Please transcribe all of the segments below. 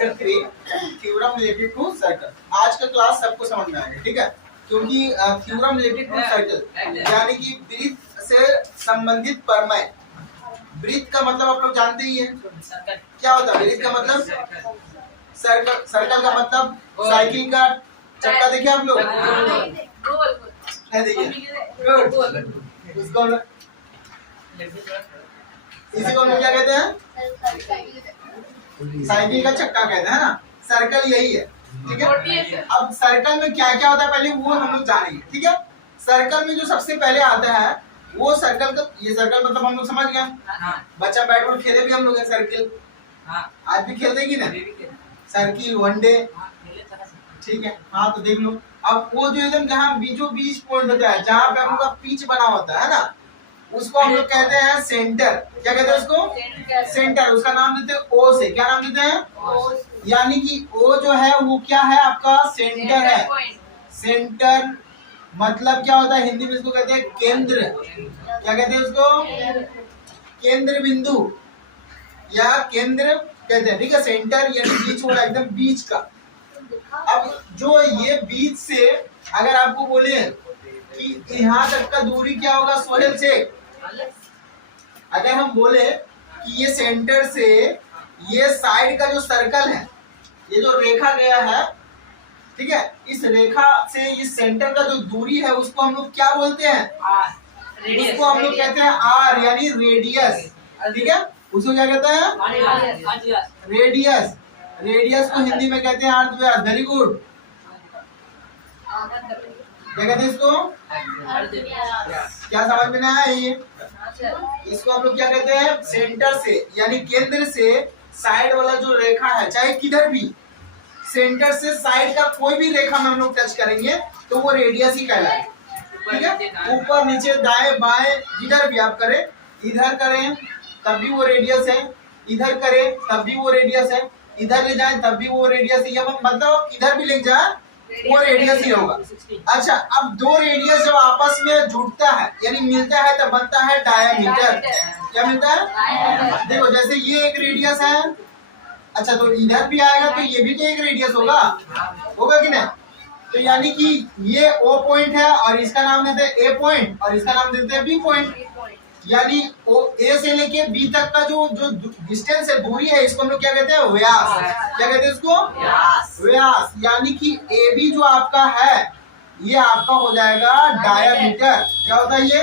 Chapter 3 theorem related to circle. आज का class सबको समझ में आएगा, ठीक है, क्योंकि थ्योरम रिलेटेड टू सर्कल यानी कि वृत्त से संबंधित प्रमेय। वृत्त का मतलब आप लोग जानते ही हैं, क्या होता है वृत्त का मतलब? सर्कल। सर्कल का मतलब साइकिल का चक्का, देखे आप लोग? देखिए, इसको इसी को हम क्या कहते हैं? साइकिल का चक्का कहते हैं ना। सर्कल यही है, ठीक है। अब सर्कल में क्या क्या होता है पहले वो हम लोग जानेंगे, ठीक है। सर्कल में जो सबसे पहले आता है वो सर्कल का, ये सर्कल मतलब हम लोग समझ गए। बच्चा बैट बॉल खेले भी हम लोग सर्किल, आज भी खेलते कि ना सर्किल वनडे, ठीक है। हाँ तो देख लो, अब वो जो एकदम जहाँ बीचों बीच पॉइंट होता है, जहाँ पे हम लोग का पिच बना होता है ना, उसको हम लोग कहते हैं सेंटर। क्या कहते हैं उसको? सेंटर। उसका नाम देते हैं ओ से। क्या नाम देते हैं? यानी कि ओ जो है वो क्या है आपका? सेंटर है। सेंटर मतलब क्या होता है हिंदी में? इसको कहते हैं केंद्र। क्या कहते हैं उसको? केंद्र बिंदु या केंद्र कहते हैं, ठीक है। सेंटर यानी बीच वाला, एकदम बीच का। अब जो ये बीच से अगर आपको बोले कि यहाँ तक का दूरी क्या होगा सोहेल से, अगर हम बोले कि ये सेंटर से ये साइड का जो सर्कल है, ये जो रेखा गया है, ठीक है, इस रेखा से इस सेंटर का जो दूरी है उसको हम लोग क्या बोलते हैं? उसको हम लोग कहते हैं आर, यानी रेडियस, ठीक है। उसको क्या कहते हैं? रेडियस। रेडियस को हिंदी में कहते हैं अर्धव्यास। Very good. क्या कहते हैं इसको? क्या समझ में आया ये? इसको हम लोग क्या कहते हैं? सेंटर से यानी केंद्र से साइड वाला जो रेखा है, चाहे किधर भी, सेंटर से साइड का कोई भी रेखा में हम लोग टच करेंगे तो वो रेडियस ही कहलाए, ठीक है। ऊपर नीचे दाएं बाएं जिधर भी आप करें, इधर करें तब भी वो रेडियस है, इधर करें तब भी वो रेडियस है, इधर ले जाए तब भी वो रेडियस है, मतलब इधर भी ले जाए वो रेडियस ही होगा। अच्छा, अब दो रेडियस जब आपस में जुड़ता है यानी मिलता है तब बनता है डायमीटर। क्या मिलता है? देखो जैसे ये एक रेडियस है, अच्छा तो इधर भी आएगा तो ये भी तो एक रेडियस होगा, होगा कि नहीं? तो यानी कि ये ओ पॉइंट है और इसका नाम देते हैं ए पॉइंट और इसका नाम देते हैं बी पॉइंट। यानी ओ ए से लेके बी तक का जो जो डिस्टेंस है, दूरी है, इसको हम लोग क्या कहते हैं? व्यास। क्या कहते हैं इसको? व्यास। यानी कि ए बी जो आपका है ये आपका हो जाएगा डायमीटर। क्या होता है ये?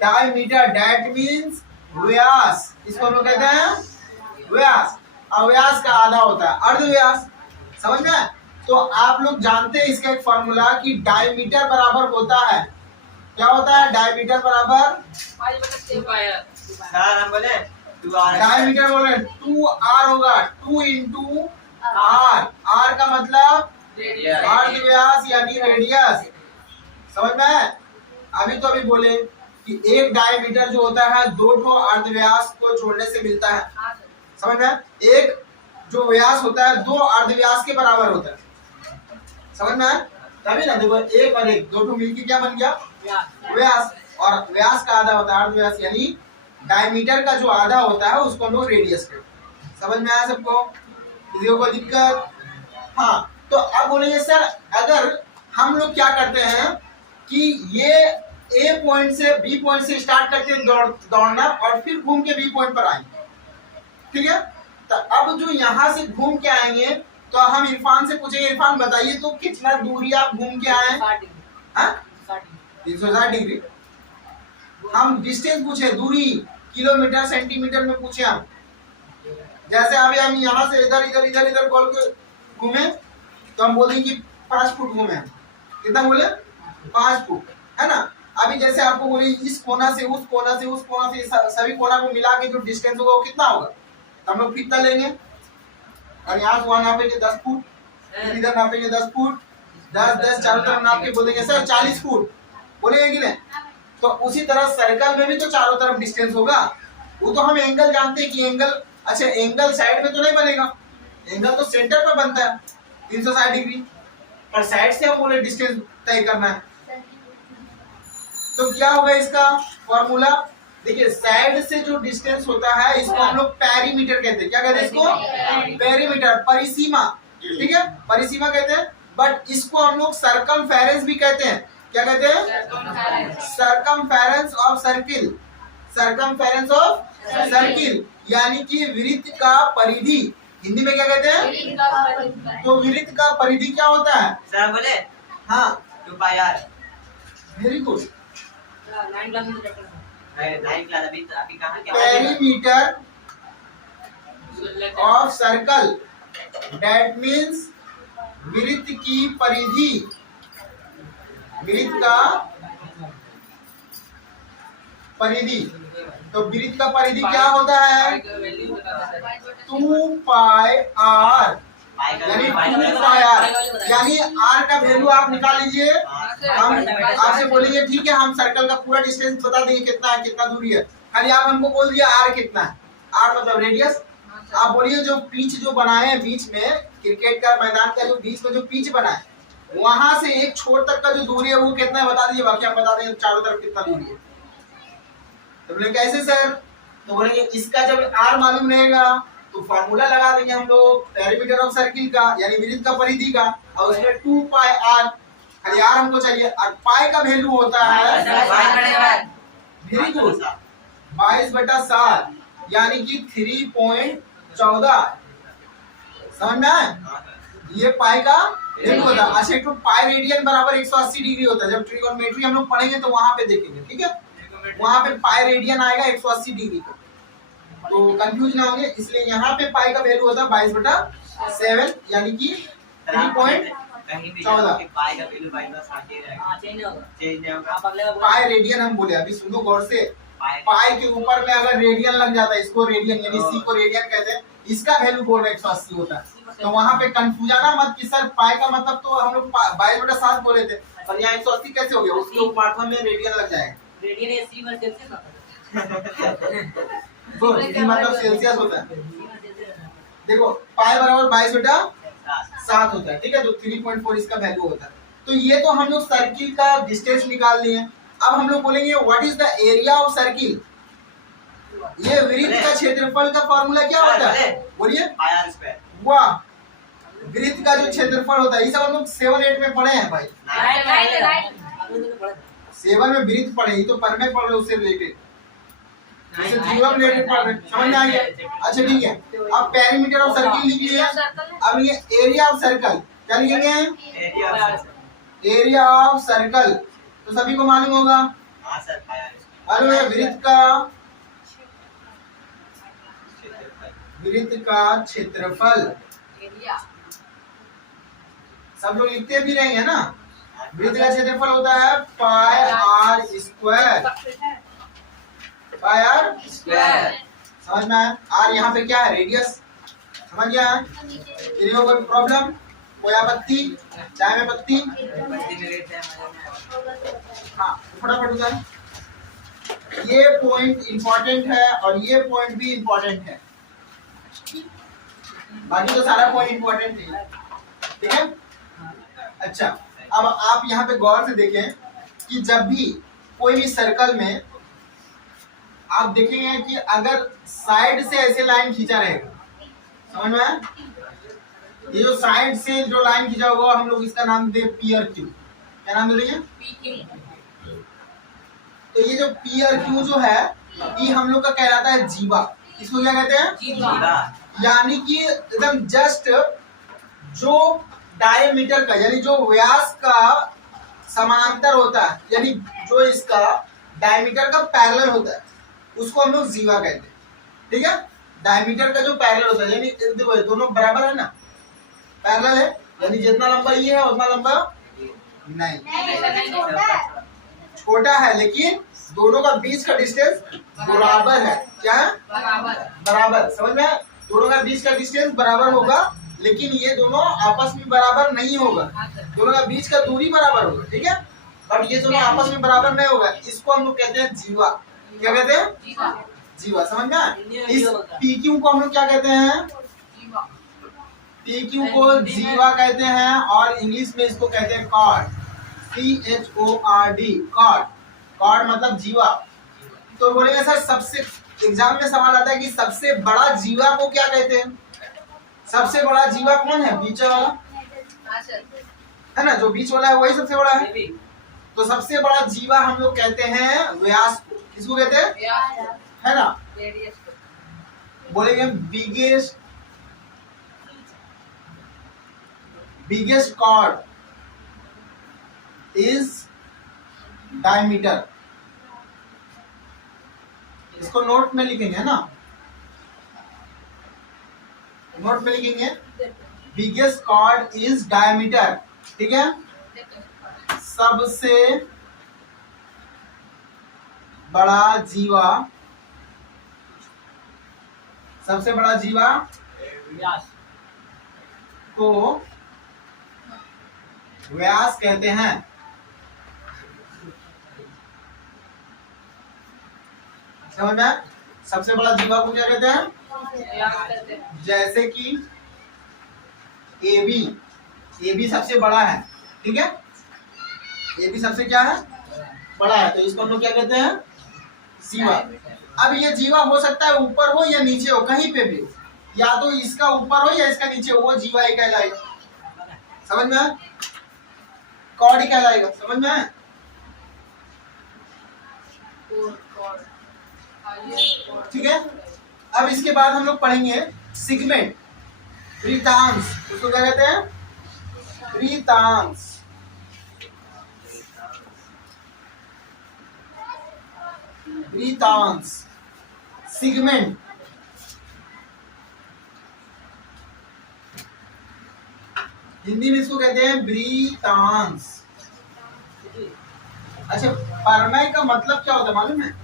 डायमीटर। दैट मीन्स व्यास। इसको हम लोग कहते हैं व्यास। अव्यास का आधा होता है अर्धव्यास। समझ में? तो आप लोग जानते हैं इसका एक फॉर्मूला कि डायमीटर बराबर होता है, क्या होता है? डायमीटर बराबर डायमीटर बोले 2r होगा। 2 इंटू r। r का मतलब अर्धव्यास यानी रेडियस। समझ में? अभी बोले कि एक डायमीटर जो होता है दो ठो अर्धव्यास को जोड़ने से मिलता है। समझ में? एक जो व्यास होता है दो अर्धव्यास के बराबर होता है। समझ में? तभी ना, देखो एक और एक दो ठो मिलके क्या बन गया? व्यास। और व्यास का आधा होता है अर्धव्यास, यानी डायमीटर का जो आधा होता है उसको हम लोग रेडियस कहते हैं। समझ में आया सबको? किसी को कोई दिक्कत? हाँ, तो अब बोलेंगे सर अगर हम लोग क्या करते हैं कि ये ए पॉइंट से बी पॉइंट से स्टार्ट करते हैं दौड़ना और फिर घूम के बी पॉइंट पर आएंगे, ठीक है। तो अब जो यहाँ से घूम के आएंगे तो हम इरफान से पूछेंगे, इरफान बताइए तो कितना दूरी आप घूम के आए? 360 डिग्री। हम डिस्टेंस पूछे, दूरी किलोमीटर सेंटीमीटर में पूछे हम। जैसे अभी हम यहाँ से इधर इधर इधर इधर बोल के घूमे तो हम बोलेंगे कि 5 फुट घूमे हम। कितना बोले? 5 फुट, है ना। अभी जैसे आपको बोले इस कोना से उस कोना से उस कोना से सभी कोना को मिला के जो डिस्टेंस होगा वो कितना होगा? हम लोग कितना लेंगे? और यहाँ से वहां नापेंगे 10 फुट, इधर नापेंगे 10 फुट, 10 चारों तरफ नाप के बोलेंगे सर 40 फुट, बोलेंगे कि नहीं? तो उसी तरह सर्कल में भी तो चारों तरफ डिस्टेंस होगा। वो तो हम एंगल जानते हैं कि एंगल, अच्छा एंगल साइड में तो नहीं बनेगा, एंगल तो सेंटर पर बनता है 360 डिग्री, और साइड से हम बोले डिस्टेंस तय करना है। तो क्या होगा इसका फॉर्मूला? देखिए साइड से जो डिस्टेंस होता है इसको हम लोग पेरीमीटर कहते हैं। क्या कहते हैं इसको? पेरीमीटर, परिसीमा, ठीक है, परिसीमा कहते हैं। बट इसको हम लोग सर्कमफेरेंस भी कहते हैं। क्या कहते हैं? Circumference of circle, circumference of circle, यानी कि वृत्त का परिधि। हिंदी में क्या कहते हैं? तो वृत्त का परिधि क्या होता है? सर बोले हाँ 2 पाई आर। Very good. 9 क्लास अभी कहाँ क्या perimeter of circle, that means वृत्त की परिधि, वृत्त का परिधि। तो वृत्त का परिधि क्या होता है? 2 पाई आर, यानी 2 पाई आर, यानी आर का वैल्यू आप निकाल लीजिए। हम आपसे बोलेंगे ठीक है हम सर्कल का पूरा डिस्टेंस बता देंगे कितना है, कितना दूरी है, खाली आप हमको बोल दिया आर कितना है। आर मतलब रेडियस। आप बोलिए जो पिच जो बनाए हैं बीच में, क्रिकेट का मैदान का जो बीच में जो पिच बना है, वहां से एक छोर तक का जो दूरी है वो कितना है बता दीजिए। बाकी आप बता देंगे चारों तरफ कितना दूरी है। तो बोले कैसे सर? तो बोलेंगे इसका जब आर मालूम रहेगा तो फॉर्मूला लगा देंगे हम लोग पेरीमीटर ऑफ सर्किल का, यानी वृत्त का परिधि का, और उसमें 2 पाई आर, खाली आर हमको चाहिए। और पाई का वैल्यू होता है वेरी गुड 22/7, यानी कि 3.14। समझ में आए? ये पाई का वैल्यू होता है। अच्छा, एक तो पाई रेडियन बराबर 180 डिग्री होता है। जब ट्रिगोनोमेट्री हम लोग पढ़ेंगे तो वहां पे देखेंगे, ठीक है, वहां पे पाई रेडियन आएगा 180 डिग्री को, तो कंफ्यूज ना होंगे। इसलिए यहाँ पे पाई का वैल्यू होता है 22/7, यानी कि 3.14। पाई रेडियन हम बोले, अभी सुनो गौर से। पाई के ऊपर में अगर रेडियन लग जाता है, इसको रेडियन यानी सी को रेडियन कहते हैं, इसका वैल्यू बोल रहे 180 होता है। तो वहां पे कंफ्यूज आना मत कि सर पाई का मतलब तो हम लोग 22/7 बोले थे, पर यहाँ 180 कैसे हो गया? उसके ऊपर में रेडियन लग जाएगा। रेडियन सी सेल्सियस मतलब सेल्सियस होता है। देखो पाई बराबर 22/7 होता है, ठीक है, तो 3.4 इसका वैल्यू होता है। तो ये तो हम लोग सर्किल का डिस्टेंस निकाल लिए। अब हम लोग बोलेंगे what is the area of circle. ये वृत्त का क्षेत्रफल का फॉर्मूला क्या होता है? बोलिए। वाह, वृत्त का जो क्षेत्रफल होता है, ये सब हम लोग 7-8 में पढ़े हैं भाई। 7 में वृत्त पढ़े, ये तो पर में पढ़ रहे उससे रिलेटेड, जैसे थ्योरम रिलेटेड पढ़ रहे, समझ में आ गया? अच्छा ठीक है, अब पेरीमीटर ऑफ सर्किल लिख लिया। अब ये एरिया ऑफ सर्कल क्या लिखेंगे? एरिया ऑफ सर्कल, तो सभी को मालूम होगा। मालूम है वृत्त का क्षेत्रफल, सब लोग लिखते भी रहेंगे ना। वृत्त का क्षेत्रफल होता है pi r square, pi r square. समझ में आया? आर यहाँ पे क्या है? रेडियस। समझ गया? कोई प्रॉब्लम, कोई आपत्ति, चाय में पत्ती? हाँ फटाफट उधर। ये पॉइंट इंपॉर्टेंट है और ये पॉइंट भी इंपॉर्टेंट है, बाकी तो सारा पॉइंट इंपॉर्टेंट है, ठीक है। अच्छा, अब आप यहाँ पे गौर से देखें कि जब भी कोई भी सर्कल में आप देखेंगे कि अगर साइड से ऐसे लाइन खींचा रहेगा, समझ में आया? ये जो साइड से जो लाइन खींचा होगा हम लोग इसका नाम दे पी और क्यू। क्या नाम दे देंगे? तो ये जो पी और क्यू जो है, ये हम लोग का कहलाता है जीवा। इसको क्या कहते हैं? जीवा। यानी कि एकदम जस्ट जो डायमीटर का, यानी जो व्यास का समानांतर होता है, यानी जो इसका डायमीटर का पैरेलल होता है, उसको हम लोग जीवा कहते हैं, ठीक है। डायमीटर का जो पैरेलल होता है, यानी देखो दोनों बराबर है ना, पैरेलल है, यानी जितना लंबा ये है उतना लंबा नहीं, छोटा है, लेकिन दोनों का बीच का डिस्टेंस बराबर है। क्या है? बराबर। समझ में? दोनों का बीच का डिस्टेंस बराबर होगा, लेकिन ये दोनों आपस में बराबर नहीं होगा। दोनों का बीच का दूरी बराबर होगा, ठीक है, बट ये दोनों आपस में बराबर नहीं होगा। इसको हम लोग कहते हैं जीवा। क्या कहते हैं? जीवा। समझ में? इस पी क्यू को हम लोग क्या कहते हैं? पी क्यू को जीवा कहते हैं, और इंग्लिश में इसको कहते हैं कॉर्ड, CHORD, कॉर्ड। कॉर्ड मतलब जीवा, तो बोलेंगे सर सबसे, एग्जाम में सवाल आता है कि सबसे बड़ा जीवा को क्या कहते हैं? सबसे बड़ा जीवा कौन है? बीच वाला है ना, जो बीच वाला है वही सबसे बड़ा है। तो सबसे बड़ा जीवा हम लोग कहते हैं व्यास को। किसको कहते हैं? है ना, बोलेंगे बिगेस्ट कॉर्ड इज डायमीटर। इसको नोट में लिखेंगे, है ना, नोट में लिखेंगे बिगेस्ट कॉर्ड इज डायमीटर। ठीक है, सबसे बड़ा जीवा, सबसे बड़ा जीवा को व्यास कहते हैं। समझ में? सबसे बड़ा जीवा को क्या कहते हैं? जैसे कि ए बी सबसे बड़ा है, ठीक है, ए बी सबसे क्या है? बड़ा है, तो इसको हम लोग क्या कहते हैं? जीवा। अब ये जीवा हो सकता है ऊपर हो या नीचे हो, कहीं पे भी हो, या तो इसका ऊपर हो या इसका नीचे हो, वो जीवा ही कहलाएगा। समझ में? कॉर्ड ही कहलाएगा। समझ में? ठीक है, अब इसके बाद हम लोग पढ़ेंगे सिगमेंट, वृत्तांश। उसको क्या कहते हैं? वृत्तांश। वृत्तांश, सिगमेंट। हिंदी में इसको कहते हैं वृत्तांश। अच्छा, परमय का मतलब क्या होता है मालूम है?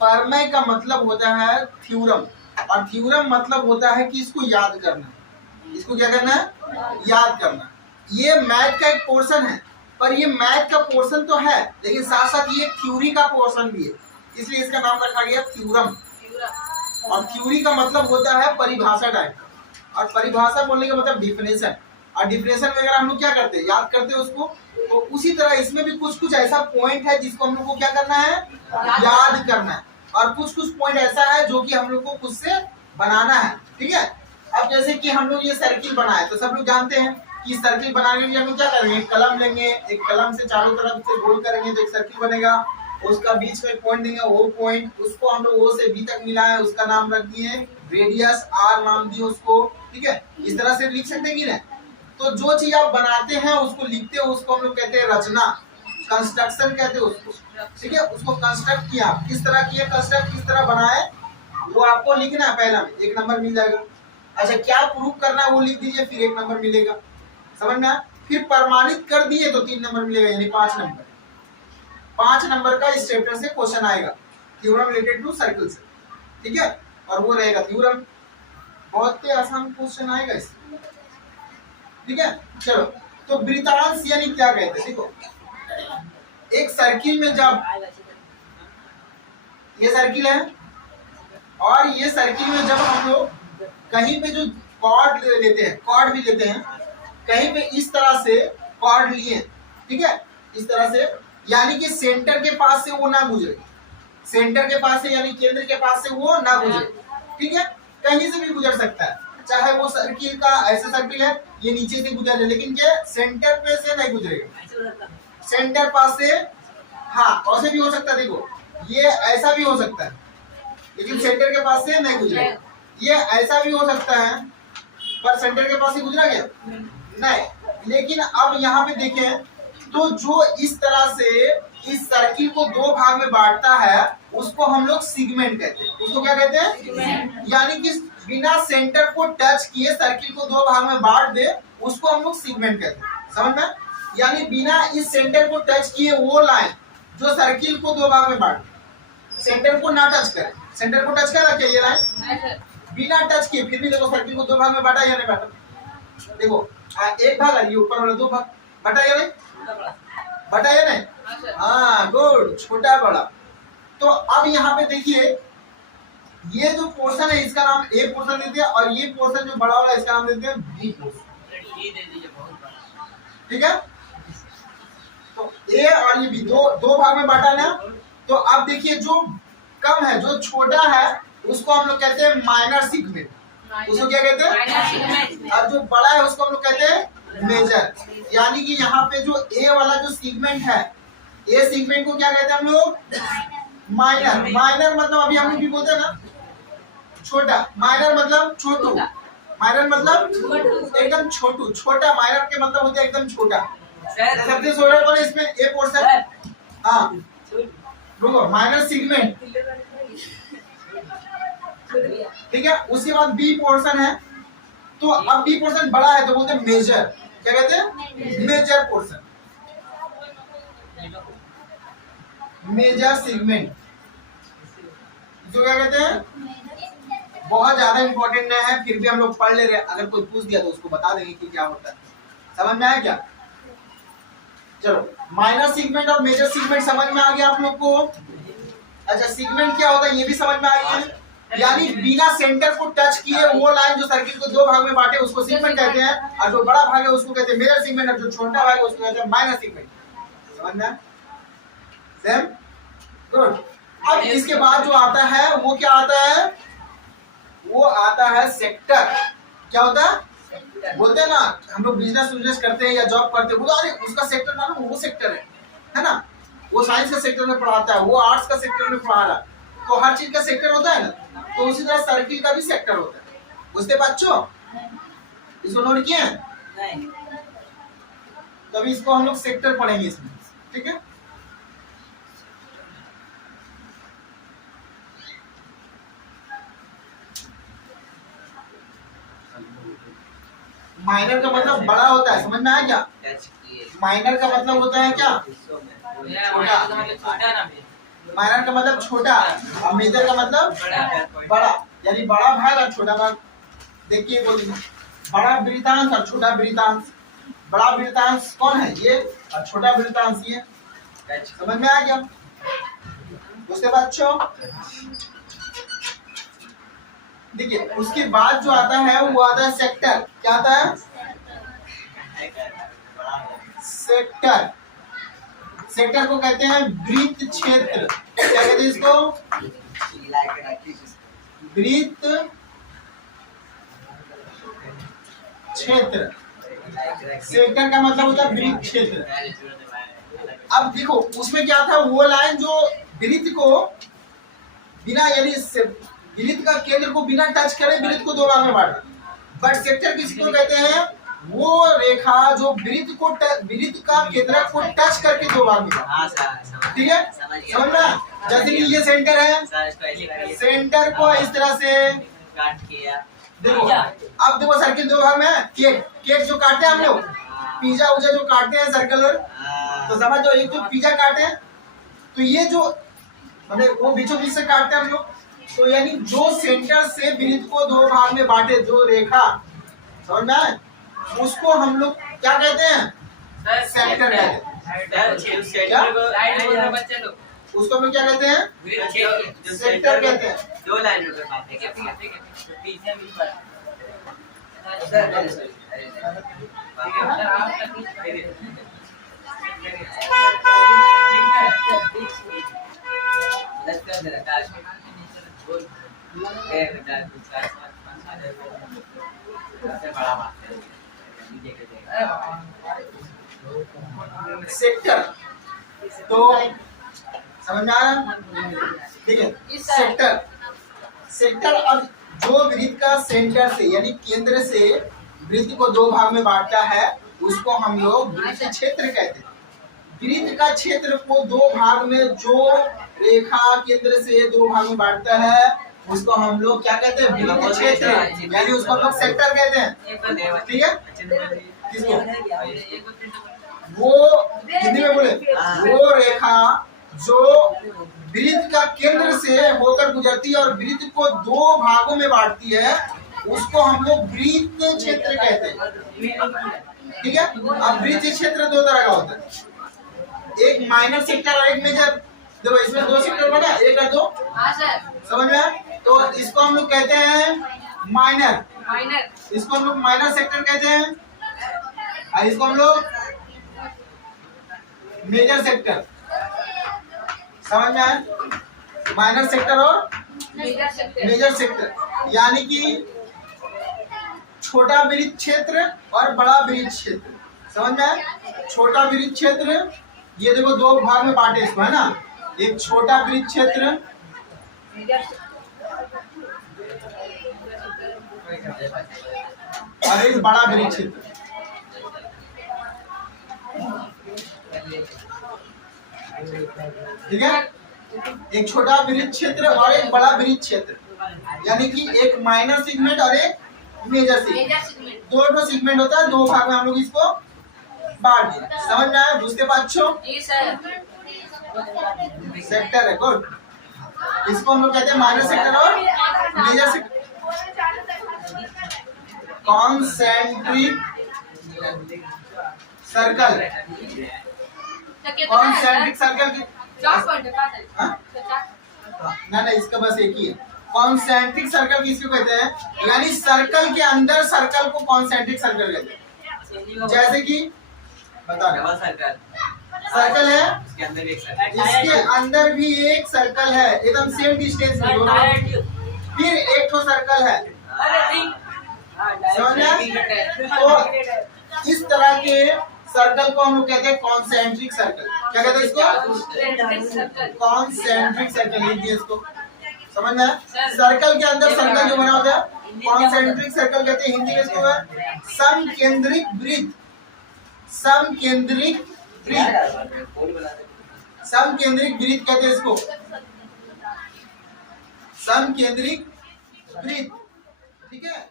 परमय का मतलब होता है थ्योरम, और थ्योरम मतलब होता है कि इसको याद करना। इसको क्या करना है? याद करना। ये मैथ का एक पोर्शन है, पर ये मैथ का पोर्शन तो है, लेकिन साथ साथ ये थ्योरी का पोर्शन भी है, इसलिए इसका नाम रखा गया थ्योरम। और थ्योरी का मतलब होता है परिभाषा टाइप, और परिभाषा बोलने का मतलब डिफिनेशन। और डिफिनेशन वगैरह हम लोग क्या करते हैं? याद करते हैं उसको। तो उसी तरह इसमें भी कुछ कुछ ऐसा पॉइंट है जिसको हम लोग को क्या करना है? याद करना है। और कुछ कुछ पॉइंट ऐसा है जो कि हम लोग को खुद से बनाना है। ठीक है, अब जैसे कि हम लोग ये सर्किल बनाए, तो सब लोग जानते हैं कि सर्किल बनाने के लिए हम लोग क्या करेंगे? एक कलम लेंगे, एक कलम से चारों तरफ से गोल करेंगे तो एक सर्किल बनेगा, उसका बीच में पॉइंट देंगे, वो पॉइंट उसको हम लोग ओ से बी तक मिला है, उसका नाम रख दिए रेडियस, आर नाम दिए उसको। ठीक है, इस तरह से लिख सकते हैं कि नहीं? तो जो चीज आप बनाते हैं उसको लिखते हो, उसको हम लोग कहते हैं रचना, कंस्ट्रक्शन कहते हैं उसको। ठीक है, उसको कंस्ट्रक्ट किया, किस तरह किया कंस्ट्रक्ट, किस तरह बनाए, वो आपको लिखना है। पहला में 1 नंबर मिल जाएगा। अच्छा, क्या प्रूफ करना है वो लिख दीजिए, फिर 1 नंबर मिलेगा। समझ में? फिर प्रमाणित कर दिए तो 3 नंबर मिलेगा, यानी 5 नंबर। 5 नंबर का इस चैप्टर से क्वेश्चन आएगा, थ्योरम रिलेटेड टू सर्कल से। ठीक है, और वो रहेगा थ्योरम। बहुत ही आसान क्वेश्चन आएगा इससे। ठीक है, चलो, तो वृत्तांश यानी क्या कहते हैं? देखो, एक सर्किल में जब ये सर्किल है, और ये सर्किल में जब हम लोग कहीं पे जो कॉर्ड लेते हैं, कॉर्ड भी लेते हैं, कहीं पे इस तरह से कॉर्ड लिए, ठीक है, इस तरह से, यानी कि सेंटर के पास से वो ना गुजरे, सेंटर के पास से यानी केंद्र के पास से वो ना गुजरे। ठीक है, कहीं से भी गुजर सकता है, चाहे वो सर्किल का ऐसा सर्किल है ये नीचे से गुजर ले, लेकिन क्या सेंटर पे से नहीं गुजरेगा, सेंटर पास से। हाँ, ऐसे भी हो सकता है, देखो ये ऐसा भी हो सकता है, लेकिन सेंटर के पास से नहीं गुजरेगा। ये ऐसा भी हो सकता है, पर सेंटर के पास से गुजरा गया नहीं। लेकिन अब यहाँ पे देखें तो जो इस तरह से इस सर्किल को 2 भाग में बांटता है उसको हम लोग सिगमेंट कहते हैं। उसको क्या कहते हैं? यानी कि बिना सेंटर को टच किए सर्किल को 2 भाग में बांट दे, उसको हम लोग सिगमेंट कहते हैं। समझ में? यानी बिना इस सेंटर को टच किए वो लाइन जो सर्किल को 2 भाग में बांट, सेंटर को ना टच करे, सेंटर को टच कर रखे ये लाइन बिना टच किए, फिर भी देखो सर्किल को 2 भाग में बांटा या नहीं बांटा? देखो, 1 भाग है, ये ऊपर वाला 2 भाग बटा या नहीं? बटा या नहीं? हाँ, गुड, छोटा बड़ा। तो अब यहाँ पे देखिए, ये जो पोर्शन है इसका नाम ए पोर्शन देते हैं, और ये पोर्शन जो बड़ा वाला इसका नाम देते हैं बी पोर्शन। ठीक है, तो ए और ये बी दो भाग में बांटा ना। तो अब देखिए, जो कम है, जो छोटा है उसको हम लोग कहते हैं माइनर सेगमेंट, उसको क्या कहते हैं, और जो बड़ा है उसको हम लोग कहते हैं मेजर। यानी कि यहाँ पे जो ए वाला जो सेगमेंट है, ए सेगमेंट को क्या कहते हैं हम लोग, माइनर। माइनर मतलब अभी हम लोग भी बोलते हैं ना छोटा, माइनर मतलब छोटू, माइनर मतलब एकदम छोटू, छोटा। माइनर के मतलब होता है एकदम छोटा। सबसे छोटा कौन है इसमें, ए पोर्शन। हाँ रुको, माइनर सेगमेंट, ठीक है। उसके बाद बी पोर्शन है, तो अब बी पोर्शन बड़ा है तो बोलते हैं मेजर। क्या कहते हैं, मेजर पोर्शन, मेजर सेगमेंट, जो क्या कहते हैं। बहुत ज्यादा इंपॉर्टेंट नहीं है, फिर भी हम लोग पढ़ ले रहे हैं, अगर कोई पूछ दिया तो उसको बता देंगे कि क्या होता है। समझ में आया क्या? चलो, माइनर सेगमेंट और मेजर सेगमेंट समझ में आ गया आप लोग को। अच्छा, सेगमेंट क्या होता है ये भी समझ में आ गया है। यानी बिना सेंटर को टच किए वो लाइन जो सर्किल को दो भाग में बांटे उसको सेगमेंट कहते हैं, और जो बड़ा भाग है उसको कहते हैं मेजर सेगमेंट, और जो छोटा भाग है उसको कहते हैं माइनर सेगमेंट। समझ में? Same, good. अब इसके बाद जो आता है वो क्या आता है, वो आता है सेक्टर। क्या होता है, बोलते हैं ना हम लोग बिजनेस करते हैं या जॉब करते हैं, बोलो अरे उसका सेक्टर मालूम, वो सेक्टर है ना, वो साइंस का सेक्टर में पढ़ाता है, वो आर्ट्स का सेक्टर में पढ़ा रहा, तो हर चीज का सेक्टर होता है ना, तो उसी तरह सर्किल का भी सेक्टर होता है। बुझते बच्चों, इसको नोट किए हैं? तभी इसको हम लोग सेक्टर पढ़ेंगे इसमें, ठीक है। माइनर का मतलब बड़ा होता है, समझ में आया क्या? माइनर का मतलब होता है क्या, छोटा। माइनर का मतलब छोटा, और मेजर का मतलब बड़ा, यानी बड़ा भाग और छोटा भाग। देखिए बोलिए, बड़ा वृत्तांश और छोटा वृत्तांश। बड़ा वृत्तांश कौन है, ये, और छोटा वृत्तांश ये। समझ में आ गया? उसके बाद बच्चों देखिए, उसके बाद जो आता है वो आता है सेक्टर। क्या आता है, सेक्टर। सेक्टर को कहते हैं वृत्त क्षेत्र। क्या कहते हैं इसको, वृत्त क्षेत्र। सेक्टर का मतलब होता है वृत्त क्षेत्र। अब देखो उसमें क्या था, वो लाइन जो वृत्त को बिना, यानी वृत्त का केंद्र को बिना टच करे वृत्त को दो भाग में बांटे। बट सेक्टर किसको कहते हैं, वो रेखा जो वृत्त का केंद्र को टच करके दो भाग में बांटे। ठीक है, समझ में? जैसे कि ये सेंटर है, सेंटर को इस तरह से काट किया। देखो अब देखो सर्किल दो भाग में, केक जो काटते हैं हम लोग, पिज्जा उजा जो काटते हैं सर्कुलर, तो समझो एक जो पिज्जा काटे तो ये जो मतलब वो बीचों बीच से काटते हैं हम लोग, तो यानी जो सेंटर से वृत्त को दो भाग में बांटे जो रेखा, समझ में आए, उसको हम लोग क्या कहते हैं, सेक्टर कहते हैं। उसको हम लोग क्या कहते हैं, सेक्टर कहते हैं। दो लाइनों पे बात सेक्टर तो समझ में आया, ठीक है। सेक्टर अब जो वृत्त का सेंटर से यानी केंद्र से वृत्त को दो भाग में बांटता है उसको हम लोग वृत्त क्षेत्र कहते हैं। वृत्त का क्षेत्र को दो भाग में जो रेखा केंद्र से दो भाग में बांटता है उसको हम लोग क्या कहते हैं, वृत्त क्षेत्र, यानी उसको हम लोग सेक्टर कहते हैं। ठीक है, किसको वो हिंदी में बोले, वो रेखा जो वृत्त का केंद्र से होकर गुजरती है और वृत्त को दो भागों में बांटती है उसको हम लोग वृत्त क्षेत्र कहते हैं। ठीक है, अब वृत्त क्षेत्र दो तरह का होता है, एक माइनर सेक्टर और एक मेजर। देखो इसमें दो सेक्टर बना, एक और दो, समझ में आया? तो इसको हम लोग कहते हैं माइनर, इसको हम लोग माइनर सेक्टर कहते हैं, और इसको हम लोग मेजर सेक्टर। समझ में आया? माइनर सेक्टर और मेजर सेक्टर, यानी कि छोटा वृत्त क्षेत्र और बड़ा वृत्त क्षेत्र। समझ में आया? छोटा वृत्त क्षेत्र, ये देखो दो भाग में बांटे इसको, है ना, एक छोटा वृत्त क्षेत्र और एक बड़ा वृत्त क्षेत्र। ठीक है, एक छोटा वृत्त क्षेत्र और एक बड़ा वृत्त क्षेत्र, यानी कि एक माइनर सेगमेंट और एक मेजर सेगमेंट। दो सेगमेंट होता है, दो भाग में हम लोग इसको बांट दिया। समझ में आया? बुझते पाँचों सेक्टर है। गुड, इसको हम लोग कहते हैं माइनर सेक्टर और major sector. Concentric circle, concentric circle की ना इसका बस एक ही है। कॉन्सेंट्रिक सर्कल किसको कहते हैं? यानी सर्कल के अंदर सर्कल को कॉन्सेंट्रिक सर्कल कहते हैं। जैसे कि बता सर्कल है, इसके अंदर भी एक सर्कल है, एकदम सेम डिस्टेंस में दोनों, फिर एक तो सर्कल है। समझ में? तो इस तरह के सर्कल को हम लोग कहते हैं कॉन्सेंट्रिक सर्कल। क्या कहते हैं इसको? कॉन्सेंट्रिक सर्कल लिख दिया इसको। समझ में? सर्कल के अंदर सर्कल जो बना होता है कॉन्सेंट्रिक सर्कल कहते हैं। हिंदी में इसको है समकेंद्रिक वृत्त। समकेंद्रिक वृत्त, समकेंद्रिक वृत्त कहते हैं इसको, समकेंद्रिक वृत्त। ठीक है।